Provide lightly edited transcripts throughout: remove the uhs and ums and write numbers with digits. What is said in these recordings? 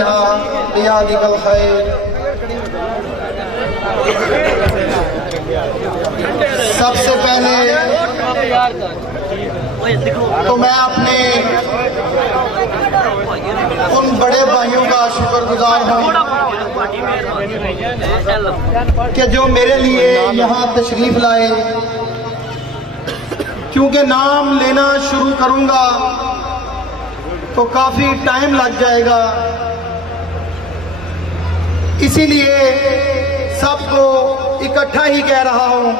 शाह बियादिकल खैर। सबसे पहले तो मैं अपने उन बड़े भाइयों का शुक्रगुजार हूँ कि जो मेरे लिए यहाँ तशरीफ लाए, क्योंकि नाम लेना शुरू करूँगा तो काफ़ी टाइम लग जाएगा, इसीलिए सबको इकट्ठा ही कह रहा हूँ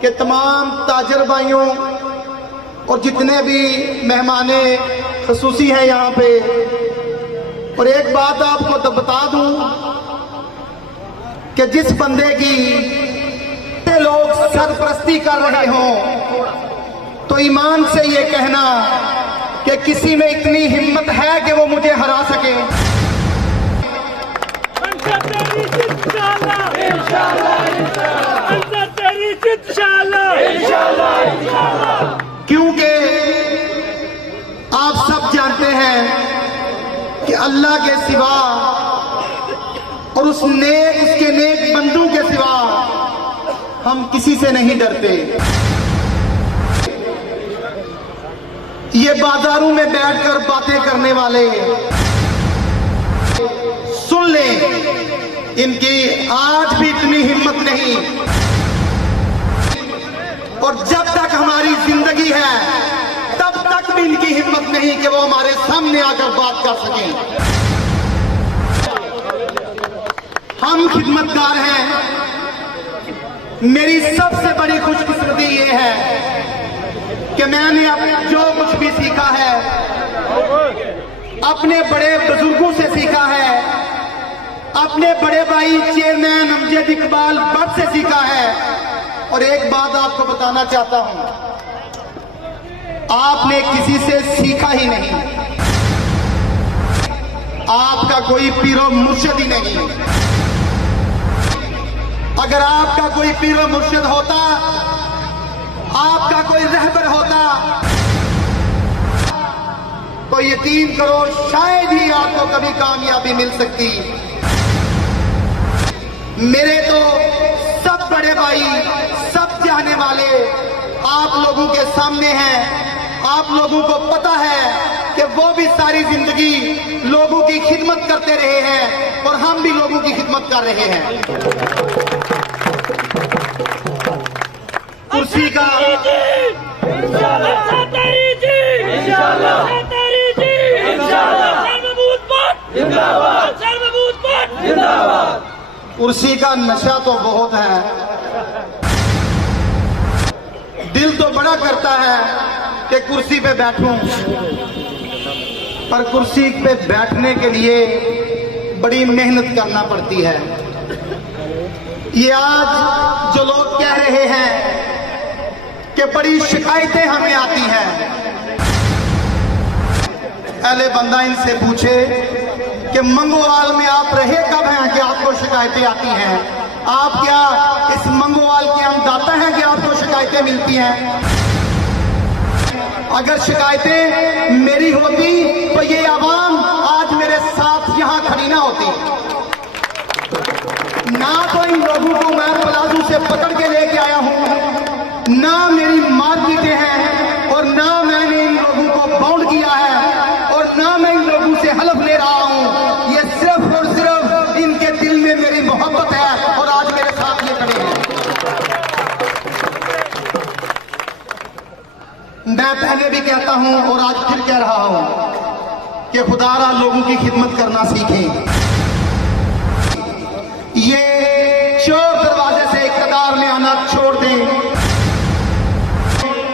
कि तमाम ताजर भाइयों और जितने भी मेहमाने खसूसी हैं यहाँ पे, और एक बात आपको तो बता दूं कि जिस बंदे की लोग सरपरस्ती कर रहे हों तो ईमान से ये कहना कि किसी में इतनी हिम्मत है कि वो मुझे हरा सके। क्योंकि आप सब जानते हैं कि अल्लाह के सिवा और उसके नेक बंदों के सिवा हम किसी से नहीं डरते। ये बाजारों में बैठकर बातें करने वाले सुन लें, इनकी आज भी इतनी हिम्मत नहीं, और जब तक हमारी जिंदगी है तब तक भी इनकी हिम्मत नहीं कि वो हमारे सामने आकर बात कर सकें। हम खिदमतगार हैं। मेरी सबसे बड़ी खुशकिस्मती ये है कि मैंने अब जो कुछ भी सीखा है अपने बड़े बुजुर्गों से सीखा है, अपने बड़े भाई चेयरमैन अमजद इकबाल भट्ट से सीखा है। और एक बात आपको बताना चाहता हूं, आपने किसी से सीखा ही नहीं, आपका कोई पीरो मुर्शिद ही नहीं। अगर आपका कोई पीरो मुर्शिद होता, आपका कोई रहबर होता, तो यकीन करो शायद ही आपको कभी कामयाबी मिल सकती। मेरे तो सब बड़े भाई, सब चाहने वाले आप लोगों के सामने हैं। आप लोगों को पता है कि वो भी सारी जिंदगी लोगों की खिदमत करते रहे हैं और हम भी लोगों की खिदमत कर रहे हैं। कुर्सी का कुर्सी का नशा तो बहुत है, दिल तो बड़ा करता है कि कुर्सी पे बैठूं, पर कुर्सी पे बैठने के लिए बड़ी मेहनत करना पड़ती है। ये आज जो लोग कह रहे हैं कि बड़ी शिकायतें हमें आती हैं, पहले बंदा इनसे पूछे कि मंगोवाल में आप रहे कब हैं कि आपको शिकायतें आती हैं? आप क्या इस मंगोवाल के अंदाता हैं कि आपको शिकायतें मिलती हैं? अगर शिकायतें मेरी होती तो ये आवाम आज मेरे साथ यहां खड़ी ना होती। ना तो इन लोगों को मैं प्लाजू से पकड़ के लेके आया हूं, ना मेरी मार्केटें हैं, और ना मैंने इन लोगों को बाउंड किया है, और ना मैं इन लोगों से हलफ ले रहा हूं। ये सिर्फ और सिर्फ इनके दिल में मेरी मोहब्बत है और आज मेरे साथ ये खड़े हैं। मैं पहले भी कहता हूं और आज फिर कह रहा हूं कि खुदारा लोगों की खिदमत करना सीखें। ये चोर दरवाजे से इक़्तिदार में आना छोड़ दें,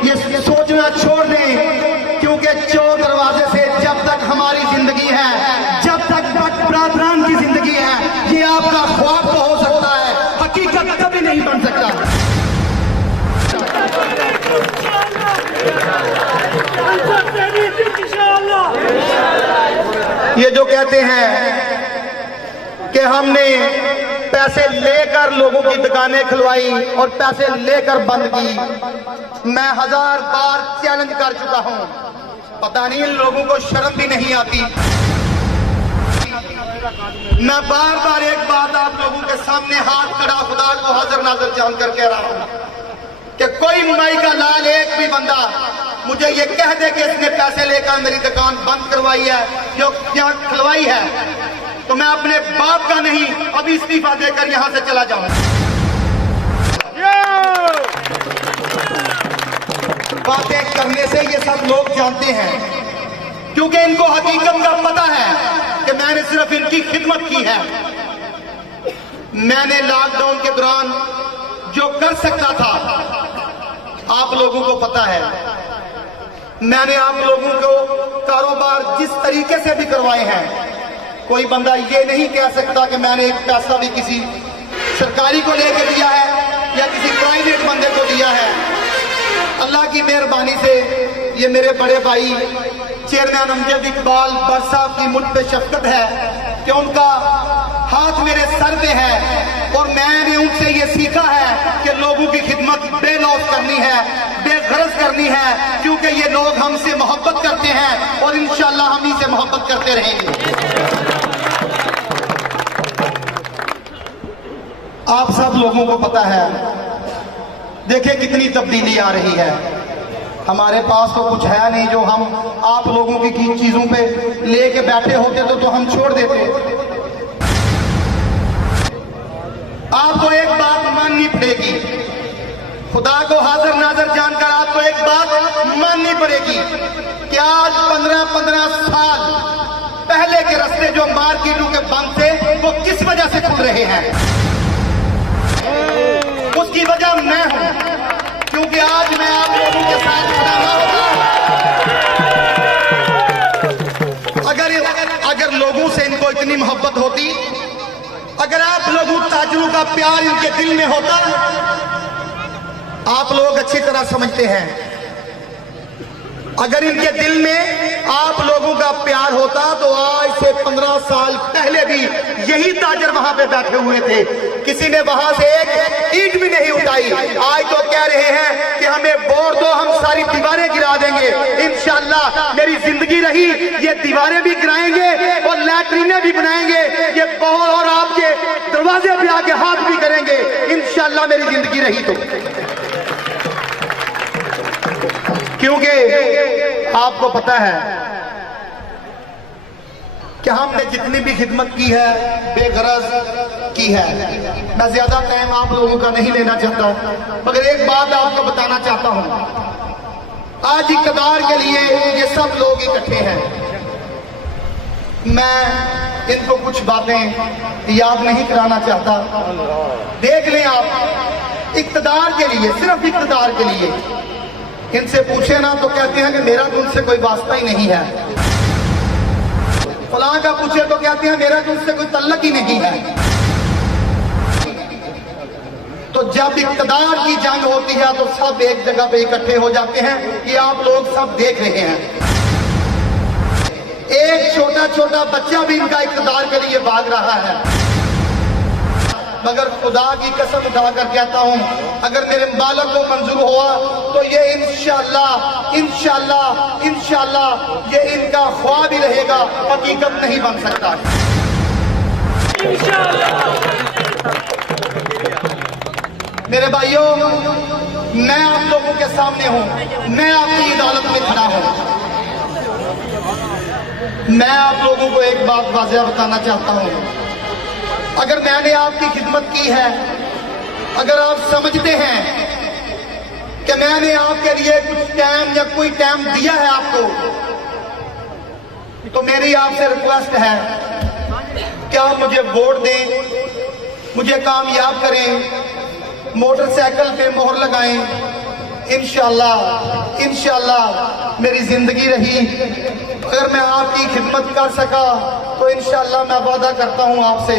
ये सोचना छोड़ दें, क्योंकि चोर दरवाजे से जब तक हमारी जिंदगी है, जब तक बरादरान की जिंदगी है, ये आपका ख्वाब तो हो सकता है, हकीकत कभी नहीं बन सकता। ये जो कहते हैं कि हमने पैसे लेकर लोगों की दुकानें खुलवाई और पैसे लेकर बंद की, मैं 1000 बार चैलेंज कर चुका हूं, पता नहीं इन लोगों को शर्म भी नहीं आती। मैं बार बार एक बात आप लोगों के सामने हाथ खड़ा खुदा को हाजिर नाजर जानकर कह रहा हूं कि कोई माई का लाल एक भी बंदा मुझे ये कह दे कि इसने पैसे लेकर मेरी दुकान बंद करवाई है जो क्या खुलवाई है, तो मैं अपने बाप का नहीं अभी इस्तीफा देकर यहां से चला जाऊंगा। बातें करने से ये सब लोग जानते हैं, क्योंकि इनको हकीकत का पता है कि मैंने सिर्फ इनकी खिदमत की है। मैंने लॉकडाउन के दौरान जो कर सकता था आप लोगों को पता है। मैंने आप लोगों को कारोबार जिस तरीके से भी करवाए हैं, कोई बंदा ये नहीं कह सकता कि मैंने एक पैसा भी किसी सरकारी को लेकर दिया है या किसी प्राइवेट बंदे को दिया है। अल्लाह की मेहरबानी से ये मेरे बड़े भाई चेयरमैन अमजद इकबाल भट्ट साहब की मुझ पे शफकत है कि उनका हाथ मेरे सर पे है और मैंने उनसे ये सीखा है कि लोगों की खिदमत बेलौस करनी है, बेगरज करनी है, क्योंकि ये लोग हमसे मोहब्बत करते हैं और इंशाअल्लाह हम ही से मोहब्बत करते रहेंगे। आप सब लोगों को पता है, देखिए कितनी तब्दीली आ रही है। हमारे पास तो कुछ है नहीं जो हम आप लोगों की चीजों पे लेके बैठे होते तो हम छोड़ देते। आपको एक बात माननी पड़ेगी, खुदा को हाजिर नाजर जानकर आपको एक बात माननी पड़ेगी कि आज 15-15 साल पहले के रास्ते जो मार्केटों के बंद थे वो किस वजह से खुल रहे हैं। उसकी वजह मैं हूं, क्योंकि आज मैं आप लोगों के साथ खड़ा ना होता अगर लोगों से इनको इतनी मोहब्बत होती, अगर आप लोगों ताजरों का प्यार इनके दिल में होता। आप लोग अच्छी तरह समझते हैं, अगर इनके दिल में आप लोगों का प्यार होता तो आज से 15 साल पहले भी यही ताजर वहां पे बैठे हुए थे, किसी ने वहां से एक ईंट भी नहीं उठाई। आज तो कह रहे हैं कि हमें वोट दो, हम सारी दीवारें गिरा देंगे। इंशाअल्लाह मेरी जिंदगी रही ये दीवारें भी गिराएंगे और लैट्रीनें भी बनाएंगे, ये बहुत और आपके दरवाजे पे आके हाथ भी करेंगे इंशाअल्लाह मेरी जिंदगी रही तो। क्योंकि आपको पता है कि हमने जितनी भी खिदमत की है बेगरज की है। मैं ज्यादा टाइम आप लोगों का नहीं लेना चाहता, मगर एक बात आपको बताना चाहता हूं। आज इक़्तिदार के लिए ये सब लोग इकट्ठे हैं। मैं इनको कुछ बातें याद नहीं कराना चाहता। देख लें आप, इक़्तिदार के लिए, सिर्फ इक़्तिदार के लिए इनसे पूछे ना तो कहते हैं कि मेरा तो उनसे कोई वास्ता ही नहीं है। फलां का पूछे तो कहते हैं मेरा तो उनसे कोई तल्लक ही नहीं है। तो जब इक़्तिदार की जंग होती है तो सब एक जगह पे इकट्ठे हो जाते हैं। ये आप लोग सब देख रहे हैं, एक छोटा छोटा बच्चा भी इनका इक़्तिदार के लिए भाग रहा है। मगर खुदा की कसम उठाकर कहता हूं, अगर मेरे मालिक को मंजूर हुआ तो ये इंशाअल्लाह इंशाअल्लाह इंशाअल्लाह ये इनका ख्वाब ही रहेगा, हकीकत नहीं बन सकता। मेरे भाइयों, मैं आप लोगों के सामने हूं, मैं आपकी अदालत में खड़ा हूं। मैं आप लोगों को एक बात वाज़ेह बताना चाहता हूं। अगर मैंने आपकी खिदमत की है, अगर आप समझते हैं कि मैंने आपके लिए कुछ टाइम या कोई टाइम दिया है आपको, तो मेरी आपसे रिक्वेस्ट है कि आप मुझे वोट दें, मुझे कामयाब करें, मोटरसाइकिल पे मोहर लगाएं। इंशाअल्लाह इंशाअल्लाह मेरी जिंदगी रही, अगर मैं आपकी खिदमत कर सका तो इंशाअल्लाह मैं वादा करता हूं आपसे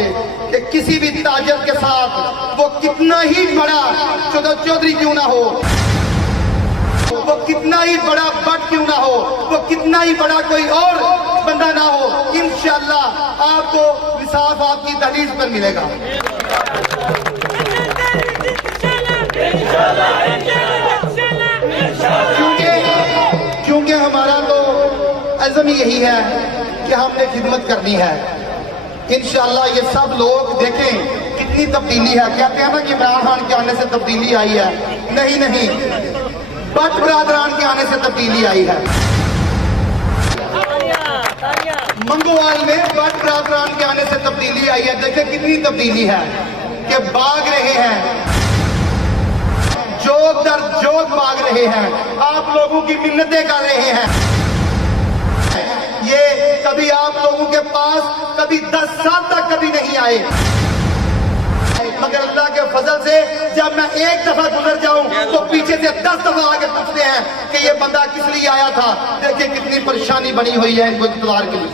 कि किसी भी ताजर के साथ, वो कितना ही बड़ा चौधरी क्यों ना हो, वो कितना ही बड़ा बट क्यों ना हो, वो कितना ही बड़ा कोई और बंदा ना हो, इंशाअल्लाह आपको इंसाफ आपकी दहलीज पर मिलेगा। क्योंकि हमारा तो अज़म यही है कि हमने खिदमत करनी है। इंशाअल्लाह ये सब लोग देखें कितनी तब्दीली है। कहते हैं ना कि इमरान खान के आने से तब्दीली आई है, नहीं नहीं, भट्ट बरादरान के आने से तब्दीली आई है। मंगोवाल में भट्ट बरादरान के आने से तब्दीली आई है। देखें कितनी तब्दीली है कि भाग रहे हैं, जोग दर जोग भाग रहे हैं, आप लोगों की मिन्नतें कर रहे हैं। ये कभी आप लोगों के पास कभी 10 साल तक कभी नहीं आए, मगर अल्लाह के फजल से जब मैं एक दफा गुजर जाऊं तो पीछे से 10 दफा आगे पूछते हैं कि ये बंदा किस लिए आया था। देखिए कितनी परेशानी बनी हुई है इनको इख्तियार के लिए।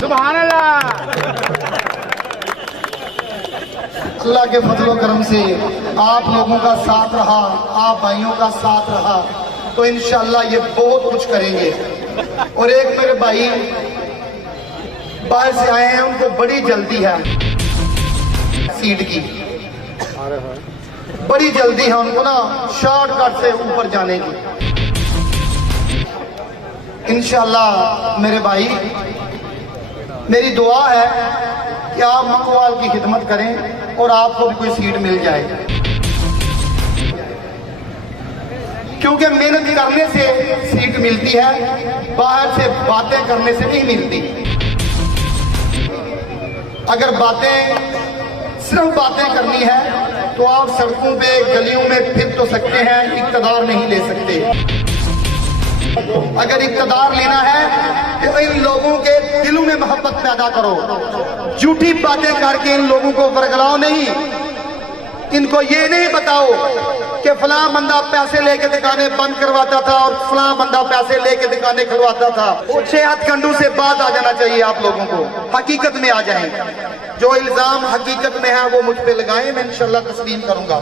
सुभान अल्लाह। अल्लाह के फजलो करम से आप लोगों का साथ रहा, आप भाइयों का साथ रहा तो इंशाअल्लाह ये बहुत कुछ करेंगे। और एक मेरे भाई बाहर से आए हैं, उनको बड़ी जल्दी है सीट की, बड़ी जल्दी है उनको ना शॉर्टकट से ऊपर जाने की। इंशाअल्लाह मेरे भाई, मेरी दुआ है कि आप मंगोवाल की खिदमत करें और आपको भी कोई सीट मिल जाए, क्योंकि मेहनत करने से सीट मिलती है, बाहर से बातें करने से नहीं मिलती। अगर बातें सिर्फ बातें करनी है तो आप सड़कों पे गलियों में फिर तो सकते हैं, इक़्तिदार नहीं ले सकते। अगर इक़्तिदार लेना है तो इन लोगों के दिलों में मोहब्बत पैदा करो, झूठी बातें करके इन लोगों को बरगलाओ नहीं। इनको ये नहीं बताओ कि फलां बंदा पैसे लेके दुकानें बंद करवाता था और फलां बंदा पैसे लेके दुकानें खुलवाता था। 6 हथकंडों से बात आ जाना चाहिए आप लोगों को, हकीकत में आ जाएं। जो इल्जाम हकीकत में है वो मुझ पे लगाएं, मैं इंशाल्लाह तस्लीम करूंगा।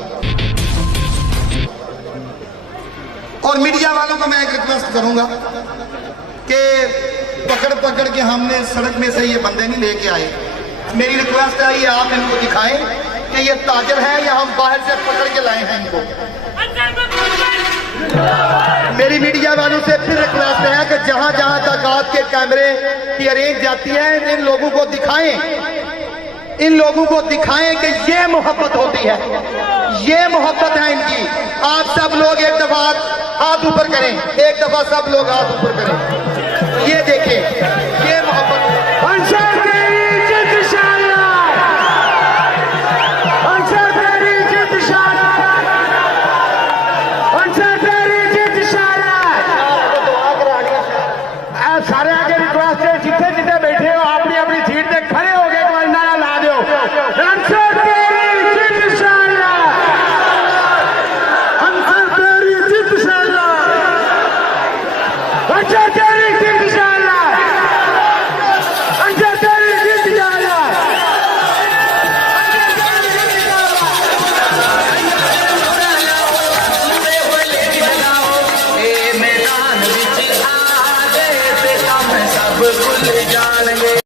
और मीडिया वालों को मैं एक रिक्वेस्ट करूंगा कि पकड़ पकड़ के हमने सड़क में से ये बंदे नहीं लेके आए। मेरी रिक्वेस्ट है ये आप इनको दिखाएं कि ये ताजर है या हम बाहर से पकड़ के लाए हैं इनको। मेरी मीडिया वालों से फिर रिक्वेस्ट है कि जहां जहां तक आपके कैमरे की अरेंज जाती है, इन लोगों को दिखाएं, इन लोगों को दिखाएं कि ये मोहब्बत होती है, ये मोहब्बत है इनकी। आप सब लोग एक दफा हाथ ऊपर करें, एक दफा सब लोग हाथ ऊपर करें, ये देखें।